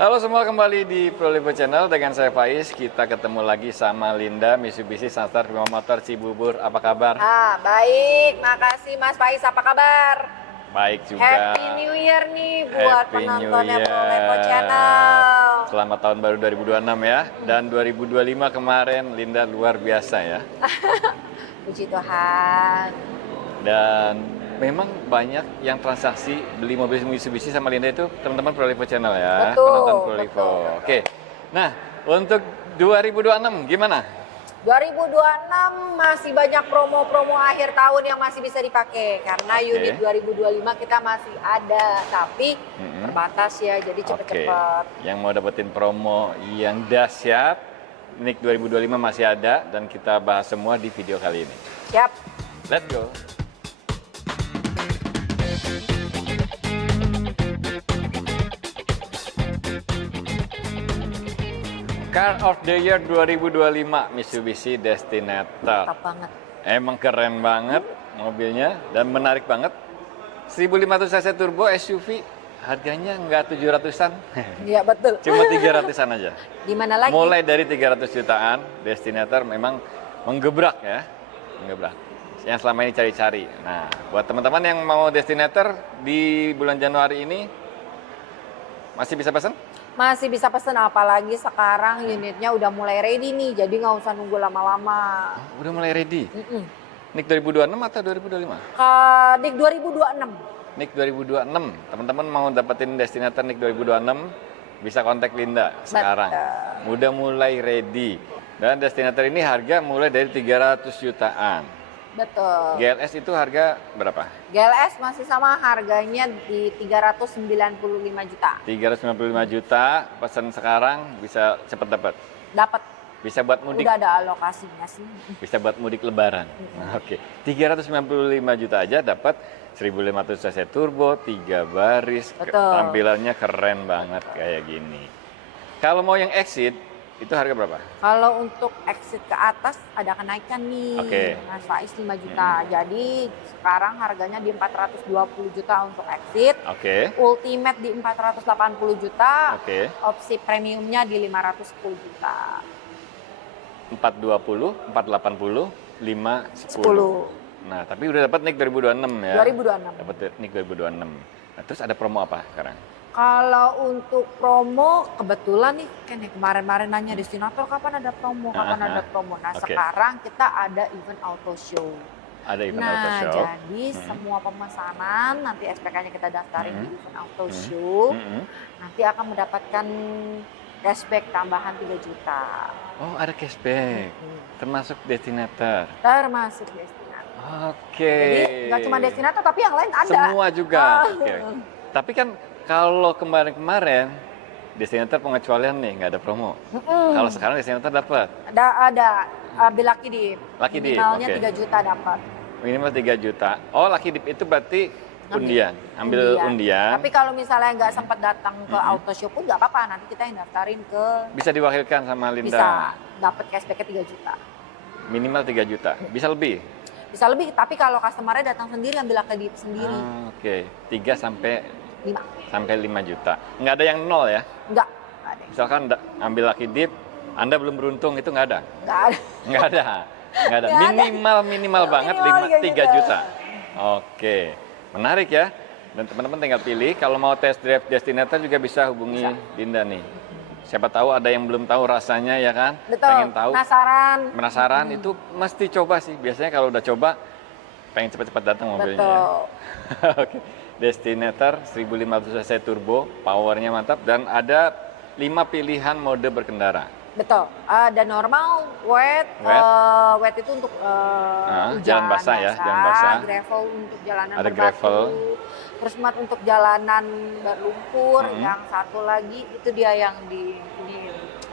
Halo semua, kembali di Prolivo Channel dengan saya Faiz. Kita ketemu lagi sama Linda, Mitsubishi Sandstar Prima Motor Cibubur. Apa kabar? Baik, makasih Mas Faiz. Apa kabar? Baik juga. Happy New Year nih buat Happy New penontonnya Year. Prolivo Channel. Selamat tahun baru 2026 ya. Dan 2025 kemarin Linda luar biasa ya. Puji Tuhan. Dan memang banyak yang transaksi beli mobil Mitsubishi sama Linda itu teman-teman Prolivo Channel ya. Betul, Penonton Prolivo. betul. Oke. Nah, untuk 2026 gimana? 2026 masih banyak promo-promo akhir tahun yang masih bisa dipakai. Karena Oke. unit 2025 kita masih ada. Tapi terbatas ya, jadi cepet-cepet. Yang mau dapetin promo yang dahsyat, NIK 2025 masih ada dan kita bahas semua di video kali ini. Siap. Let's go. Car of the Year 2025 Mitsubishi Destinator. Mantap banget. Emang keren banget mobilnya dan menarik banget. 1500 cc turbo SUV, harganya nggak 700-an. Iya betul. Cuma 300-an aja. Di mana lagi? Mulai dari 300 jutaan, Destinator memang menggebrak ya. Menggebrak. Yang selama ini cari-cari. Nah, buat teman-teman yang mau Destinator di bulan Januari ini, masih bisa pesan? Masih bisa pesen, apalagi sekarang unitnya udah mulai ready nih, jadi nggak usah nunggu lama-lama. Udah mulai ready. NIK 2026 atau 2025? NIK 2026. NIK 2026. Teman-teman mau dapetin Destinator NIK 2026, bisa kontak Linda sekarang. Udah mulai ready. Dan Destinator ini harga mulai dari 300 jutaan. Betul. GLS itu harga berapa? GLS masih sama, harganya di 395 juta. 395 juta, pesan sekarang bisa cepat dapat. Dapat. Bisa buat mudik. Udah ada alokasinya sih. Bisa buat mudik lebaran. Oke. 395 juta aja dapat 1500 cc turbo, 3 baris. Betul. Tampilannya keren banget kayak gini. Kalau mau yang exit, itu harga berapa? Kalau untuk exit ke atas ada kenaikan nih. Oke. Mas Faiz 5 juta. Jadi sekarang harganya di 420 juta untuk exit. Oke. Ultimate di 480 juta. Oke. Opsi premiumnya di 510 juta. 420, 480, 510. Nah, tapi udah dapat NIK 2026 ya. 2026. Dapat NIK 2026. Nah, terus ada promo apa sekarang? Kalau untuk promo, kebetulan nih kan ya kemarin-kemarin nanya Destinator kapan ada promo, kapan ada promo. Nah Oke. sekarang kita ada event auto show. Ada event auto Nah show. jadi semua pemesanan nanti SPK-nya kita daftarin di event auto show. Nanti akan mendapatkan cashback tambahan 3 juta. Oh, ada cashback. Termasuk Destinator. Termasuk Destinator. Oke. Jadi nggak cuma Destinator tapi yang lain ada. Semua juga. Oke. Tapi kan kalau kemarin-kemarin Destinator pengecualian nih, nggak ada promo. Kalau sekarang Destinator dapat. Ada Lucky Dip. Lucky Dip, Minimalnya oke. 3 juta dapat. Minimal 3 juta. Oh, Lucky Dip itu berarti undian. Ambil undian. Tapi kalau misalnya nggak sempat datang ke auto show pun nggak apa-apa. Nanti kita yang daftarin ke... Bisa diwakilkan sama Linda. Bisa dapat cashback-nya 3 juta. Minimal 3 juta. Bisa lebih? Bisa lebih, tapi kalau customer-nya datang sendiri ambil Lucky Dip sendiri. Oke. 3 sampai 5. 5 juta. Nggak ada yang nol ya? Nggak ada. Misalkan ambil Lucky Dip, Anda belum beruntung, itu nggak ada? Nggak ada. Nggak ada. Nggak ada. Nggak ada. Minimal banget Minimal 3 juta. Oke. Menarik ya. Dan teman-teman tinggal pilih. Kalau mau test drive Destinator juga bisa hubungi Linda nih. Siapa tahu ada yang belum tahu rasanya ya kan? Betul. Pengen tahu. Penasaran. Itu mesti coba sih. Biasanya kalau udah coba, pengen cepat-cepat datang mobilnya. Ya. Betul. Oke. Destinator 1500 cc turbo, powernya mantap dan ada 5 pilihan mode berkendara. Betul. Ada normal, wet itu untuk jalan basah ya, jalan basah. Gravel untuk jalanan Ada berbatu. gravel. Terus mat untuk jalanan berlumpur. Yang satu lagi itu dia yang di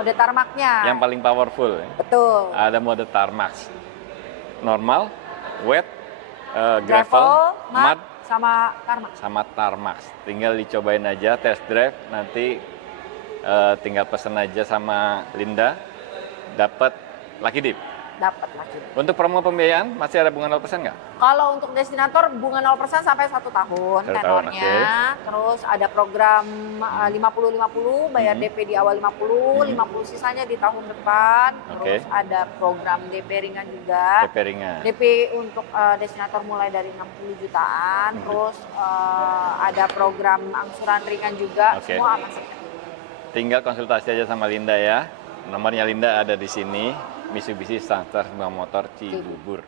mode tarmaknya. Yang paling powerful. Ya. Betul. Ada mode tarmac. Normal, wet, gravel, mud, sama tarmac. Tinggal dicobain aja test drive, nanti tinggal pesen aja sama Linda, dapat Lucky Dip. dapat lagi. Untuk promo pembiayaan masih ada bunga 0% nggak? Kalau untuk destinator bunga 0% sampai 1 tahun 1 tahun, tenornya. Terus ada program 50-50, bayar DP di awal 50, 50 sisanya di tahun depan. Terus ada program DP ringan juga. DP ringan. DP untuk destinator mulai dari 60 jutaan. Terus ada program angsuran ringan juga. Semua aman sih. Tinggal konsultasi aja sama Linda ya. Nomornya Linda ada di sini. Mitsubishi Starter Motor Cibubur.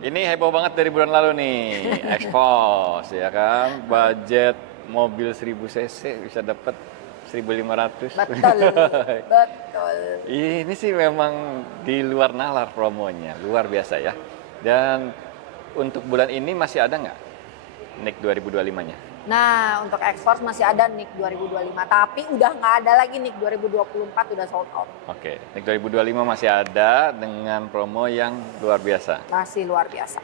Ini heboh banget dari bulan lalu nih. Expose ya kan. Budget mobil 1000 cc bisa dapat 1.500. Betul. Betul. Ini sih memang di luar nalar promonya. Luar biasa ya. Dan untuk bulan ini masih ada nggak NIK 2025-nya? Nah, untuk X-Force masih ada NIK 2025, tapi udah nggak ada lagi NIK 2024, udah sold out. Oke, NIK 2025 masih ada dengan promo yang luar biasa. Masih luar biasa.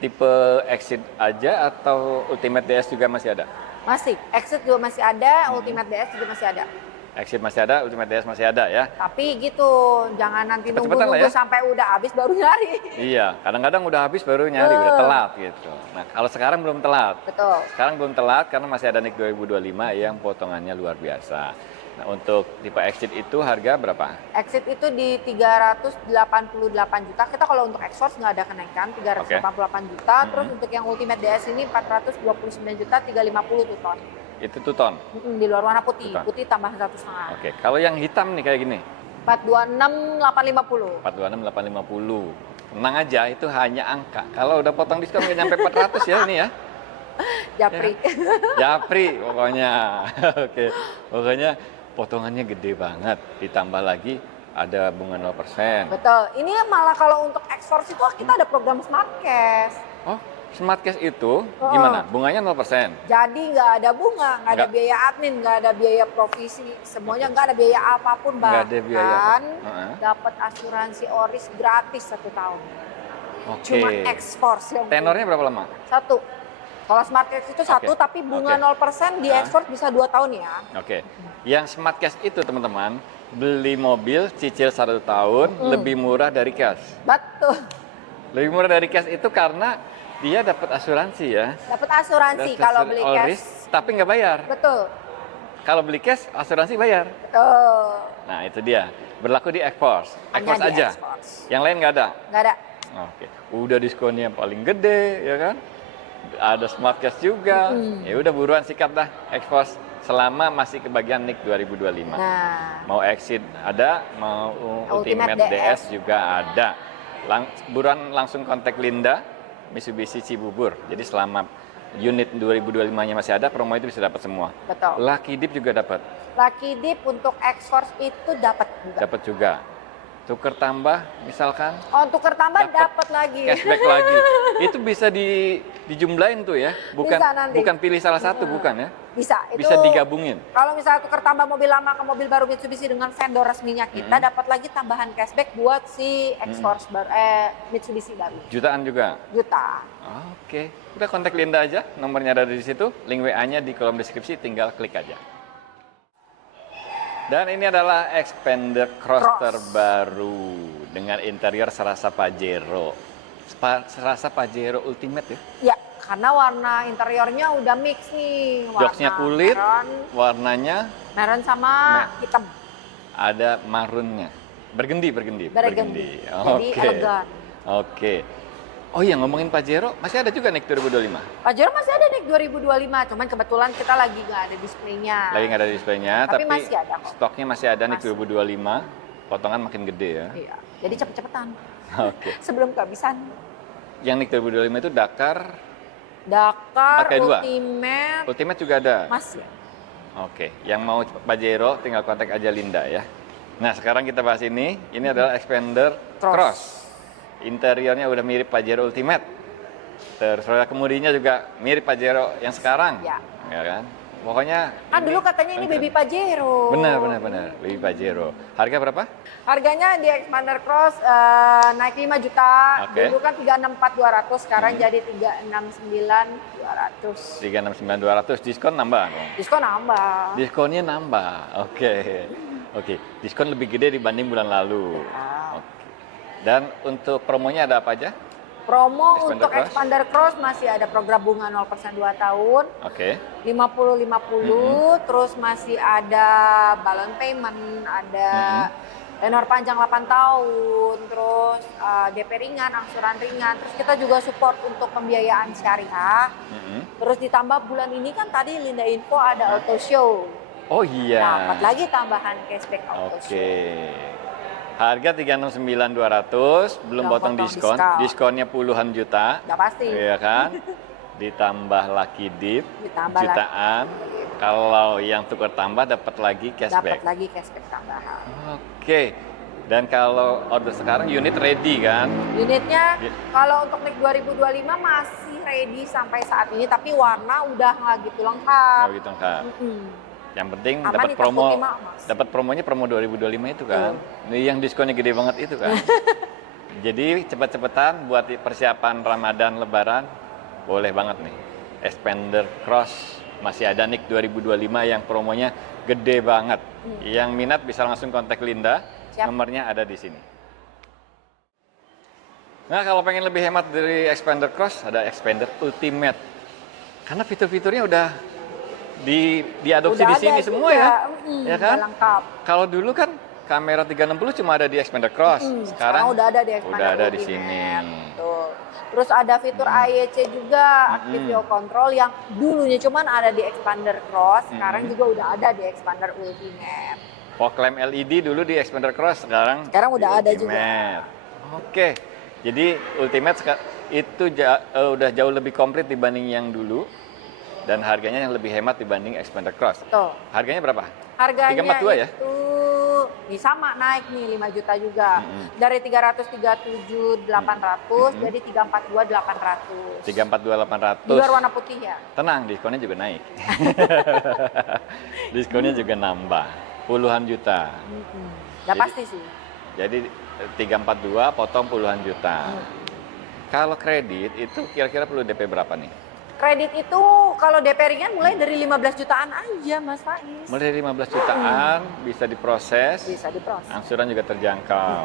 Tipe Exit aja atau Ultimate DS juga masih ada? Masih, Exit juga masih ada, Ultimate DS juga masih ada. Exit masih ada, Ultimate DS masih ada ya? Tapi gitu, jangan nanti ya? nunggu-nunggu sampai udah habis baru nyari. Iya, kadang-kadang udah habis baru nyari, udah telat gitu. Nah, kalau sekarang belum telat. Betul. Sekarang belum telat karena masih ada NIK 2025 yang potongannya luar biasa. Nah, untuk tipe Exit itu harga berapa? Exit itu di 388 juta. Kita kalau untuk X-Force nggak ada kenaikan, 388 juta. Terus untuk yang Ultimate DS ini 429 juta, 350 tuh ton. Itu 2 ton? Di luar warna putih, putih tambah 1,5. Oke, kalau yang hitam nih kayak gini? 426.850. 426.850. Tenang aja, itu hanya angka. Kalau udah potong diskon nggak nyampe 400 ya ini ya? Japri. Ya. Japri pokoknya. Oke, pokoknya potongannya gede banget. Ditambah lagi ada bunga 0%. Betul. Ini malah kalau untuk X-Force itu kita ada program Smart Cash. Oh, Smart Cash itu gimana? Bunganya 0%? Jadi nggak ada bunga, nggak ada biaya admin, nggak ada biaya provisi, semuanya nggak ada biaya apapun, bahkan ada biaya dapat asuransi Oris gratis 1 tahun. Cuma X-Force yang tenornya berapa lama? 1. Kalau Smart Cash itu 1, tapi bunga 0% di X-Force bisa 2 tahun ya. Oke. Yang Smart Cash itu teman-teman, beli mobil cicil 1 tahun lebih murah dari cash. Betul. Lebih murah dari cash itu karena dia dapat asuransi ya. Dapat asuransi kalau beli cash. Tapi nggak bayar. Betul. Kalau beli cash, asuransi bayar. Betul. Nah itu dia. Berlaku di X-Force. X-Force aja. Yang lain nggak ada? Nggak ada. Oke. Udah diskonnya paling gede ya kan? Ada Smart Cash juga. Ya udah buruan sikat dah X-Force. Selama masih kebagian NIK 2025. Nah. Mau Exit ada, mau Ultimate DS juga ada. Buruan langsung kontak Linda, Mitsubishi Cibubur. Jadi selama unit 2025-nya masih ada, promo itu bisa dapat semua. Betul. Lucky Dip juga dapat. Lucky Dip untuk X-Force itu dapat juga. Dapat juga. Tuker tambah misalkan. Oh, tuker tambah dapat lagi. Cashback lagi. Itu bisa dijumlahin tuh ya. Bukan pilih salah satu, bukan ya? Bisa. Bisa digabungin. Kalau misalnya tuker tambah mobil lama ke mobil baru Mitsubishi dengan vendor resminya kita, dapat lagi tambahan cashback buat si X-Force baru, Mitsubishi baru. Jutaan juga? Juta. Oke. Udah kontak Linda aja, nomornya ada di situ. Link WA-nya di kolom deskripsi, tinggal klik aja. Dan ini adalah Xpander Cross terbaru dengan interior serasa Pajero. Serasa Pajero Ultimate ya? Ya, karena warna interiornya udah mix nih. Joksnya kulit, warnanya merah sama hitam. Ada marunnya. Bergendi. Jadi elegan. Oke. Oh iya, ngomongin Pajero, masih ada juga NIK 2025? Pajero masih ada NIK 2025, cuman kebetulan kita lagi nggak ada displaynya. Lagi nggak ada displaynya, tapi masih ada kok. Stoknya masih ada NIK 2025, potongan makin gede ya? Iya, jadi cepet-cepetan. Oke. Sebelum kehabisan. Yang NIK 2025 itu Dakar Ultimate. Ultimate juga ada? Masih. Oke, yang mau Pajero tinggal kontak aja Linda ya. Nah sekarang kita bahas ini adalah Xpander Cross. Interiornya udah mirip Pajero Ultimate. Terus roda kemudinya juga mirip Pajero yang sekarang. Ya kan? Pokoknya kan dulu katanya ini baby Pajero. Benar, baby Pajero. Harga berapa? Harganya di Xpander Cross naik 5 juta. Dulu kan 364.200, sekarang jadi 369.200. 369.200, diskon nambah dong. Diskon nambah. Diskonnya nambah. Oke. Diskon lebih gede dibanding bulan lalu. Ya. Dan untuk promonya ada apa aja? Promo Expander untuk Cross? Expander Cross masih ada program bunga 0% 2 tahun, Oke. 50-50, terus masih ada balloon payment, ada tenor panjang 8 tahun, terus DP ringan, angsuran ringan, terus kita juga support untuk pembiayaan syariah. Terus ditambah bulan ini kan tadi Linda Info ada auto show. Oh iya. Dapat lagi tambahan cashback auto show. Oke. Harga 369.200, belum potong diskon. Diskonnya puluhan juta. Udah pasti. Iya kan? Ditambah Lucky Dip, Ditambah jutaan. Kalau yang tukar tambah dapat lagi cashback. Dapat lagi cashback tambahan. Oke. Dan kalau order sekarang unit ready kan? Unitnya kalau untuk NIK 2025 masih ready sampai saat ini, tapi warna udah nggak gitu lengkap. Nggak gitu lengkap. Yang penting Aman dapat nih, promo, takut lima, Mas. dapat promonya promo 2025 itu kan. Ini yang diskonnya gede banget itu kan. Jadi cepet-cepetan buat persiapan Ramadan Lebaran, boleh banget nih. Expander Cross masih ada NIK 2025 yang promonya gede banget. Yang minat bisa langsung kontak Linda. Siap. Nomornya ada di sini. Nah, kalau pengen lebih hemat dari Expander Cross, ada Expander Ultimate. Karena fitur-fiturnya udah diadopsi Udah di sini ada semua juga. ya kan? Udah lengkap. Kalau dulu kan kamera 360 cuma ada di Expander Cross. Sekarang udah ada di Expander udah ada di Ultimate. sini. Tuh. Terus ada fitur AEC juga, video control yang dulunya cuman ada di Expander Cross, sekarang juga udah ada di Expander Ultimate. Fog lamp LED dulu di Expander Cross, sekarang Udah di ada Ultimate. Oke. Jadi Ultimate itu udah jauh lebih komplit dibanding yang dulu. Dan harganya yang lebih hemat dibanding Expander Cross. Betul. Harganya berapa? Harganya 342 ya? itu sama naik nih 5 juta juga. Dari 337.800 jadi 342.800. 342.800. Di luar warna putih ya. Tenang, diskonnya juga naik. Diskonnya juga nambah. Puluhan juta. Udah pasti sih. Jadi 342 potong puluhan juta. Kalau kredit itu kira-kira perlu DP berapa nih? Kredit itu kalau DP ringan mulai dari 15 jutaan aja Mas Faiz. Mulai dari 15 jutaan bisa diproses. Bisa diproses. Angsuran juga terjangkau.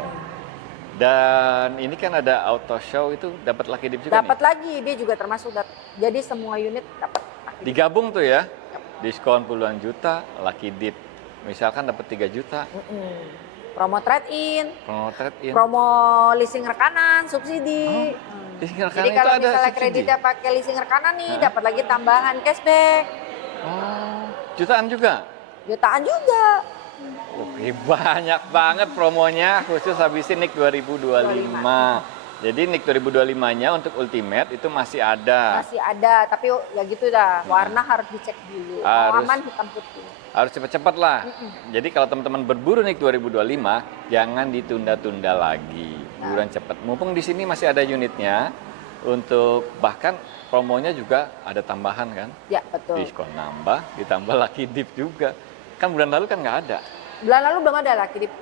Dan ini kan ada auto show itu dapat Lucky Dip juga Dapat nih? lagi, dia juga termasuk jadi semua unit dapat Lucky Dip. Digabung tuh ya. Diskon puluhan juta, Lucky Dip. Misalkan dapat 3 juta. Promo trade-in. Promo trade-in. Promo leasing rekanan, subsidi. Leasing rekanan Jadi itu kalau ada misalnya subsidi? kreditnya pakai leasing rekanan nih, dapat lagi tambahan cashback. Oh, jutaan juga? Jutaan juga. Oke, banyak banget promonya khusus habisin NIK 2025. Jadi NIK 2025-nya untuk Ultimate itu masih ada. Masih ada, tapi ya gitu dah. Warna harus dicek dulu. Mau aman hitam putih. Harus cepat-cepat lah. Jadi kalau teman-teman berburu NIK 2025, jangan ditunda-tunda lagi. Buruan cepat. Mumpung di sini masih ada unitnya, untuk bahkan promonya juga ada tambahan kan? Ya, betul. Diskon nambah, ditambah Lucky Dip juga. Kan bulan lalu kan nggak ada. Bulan lalu belum ada Lucky Dip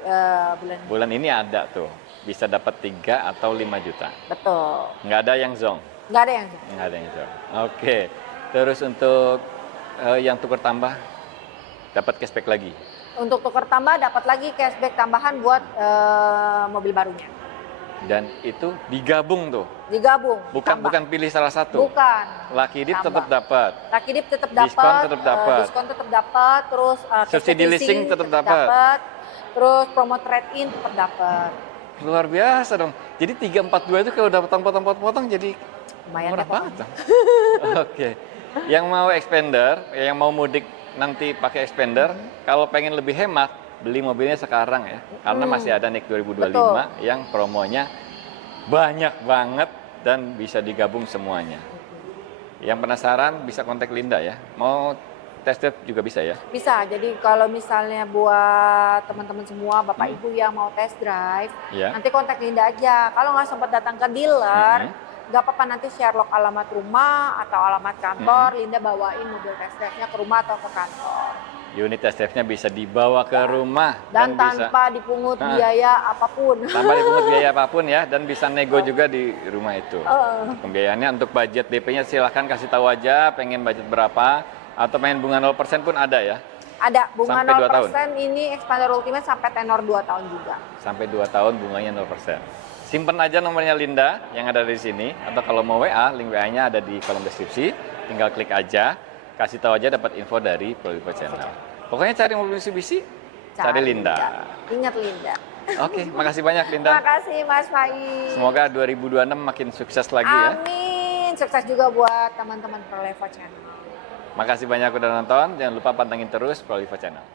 bulan ini. Bulan ini ada tuh. Bisa dapat 3 atau 5 juta. Betul. Nggak ada yang zong. Nggak ada yang Nggak ada yang zong. Oke. Terus untuk yang tukar tambah, dapat cashback lagi. Untuk tukar tambah dapat lagi cashback tambahan buat mobil barunya. Dan itu digabung tuh. Digabung. Bukan pilih salah satu. Bukan. Lucky Dip Tambah. tetap dapat. Lucky Dip tetap dapat. Diskon tetap dapat. Diskon tetap dapat. Terus Subsidi leasing tetap dapat. Terus promo trade-in tetap dapat. Luar biasa dong. Jadi 342 itu kalau udah potong-potong jadi Lumayan murah ya, banget dong. Oke. Yang mau expander, yang mau mudik nanti pakai expander, kalau pengen lebih hemat, beli mobilnya sekarang ya. Karena masih ada NIK 2025 Betul. yang promonya banyak banget dan bisa digabung semuanya. Yang penasaran bisa kontak Linda ya. Mau test drive juga bisa ya? Bisa. Jadi kalau misalnya buat teman-teman semua, Bapak Ibu yang mau test drive, Ya. nanti kontak Linda aja. Kalau nggak sempat datang ke dealer, nggak apa-apa, nanti Sherlock alamat rumah atau alamat kantor, Linda bawain mobil test drive-nya ke rumah atau ke kantor. Unit test drive-nya bisa dibawa ke rumah Dan bisa tanpa dipungut biaya apapun. tanpa dipungut biaya apapun ya, dan bisa nego juga di rumah itu. Untuk pembiayaannya, untuk budget DP-nya silahkan kasih tahu aja pengen budget berapa, atau pengen bunga 0% pun ada ya. Ada bunga Sampai 2 tahun. 0% ini Expander Ultimate sampai tenor 2 tahun juga. Sampai 2 tahun bunganya 0%. simpen aja nomornya Linda yang ada di sini, atau kalau mau WA, link WA-nya ada di kolom deskripsi, tinggal klik aja, kasih tahu aja dapat info dari Prolivo Channel. Pokoknya cari mobil Mitsubishi, cari Linda. Ingat Linda. Oke, makasih banyak Linda. Makasih Mas Faiz. Semoga 2026 makin sukses lagi ya. Amin. Sukses juga buat teman-teman Prolivo Channel. Makasih banyak udah nonton, jangan lupa pantengin terus Prolivo Channel.